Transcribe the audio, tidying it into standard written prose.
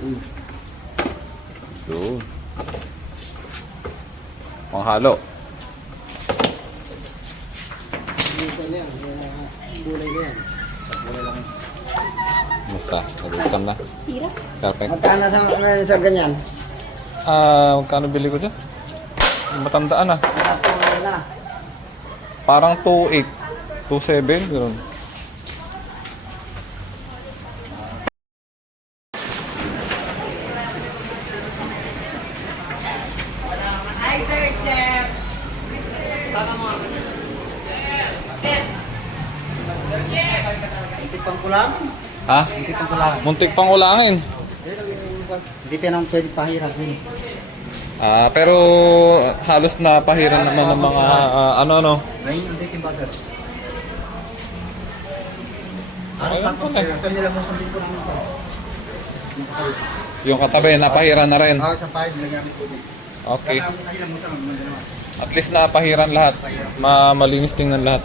Yun. Panghalo. Basta, nagutang na. Perfect. Magkano sa ganyan? Magkano bili ko dyan? Matandaan ah. Na. Parang 2.8, 2.7, gano'n. Hi, Sir Chef! Baka mo. Muntik pang kulang? Ha? Muntik pang kulang. Muntik pang ulangin. Hindi pa nang pwede pahirap yun. Pero halos napahiran naman ng mga ano-ano. Ngayon yung dating ba, sir? Ayun Tapos, po na. ito nila mo sa lingko namin ito. Yung katabi, napahiran na rin. Sa pahid, nilagyan ko dito. Okay. Kaya mo sa naman. At least napahiran lahat. Malinis tingnan lahat.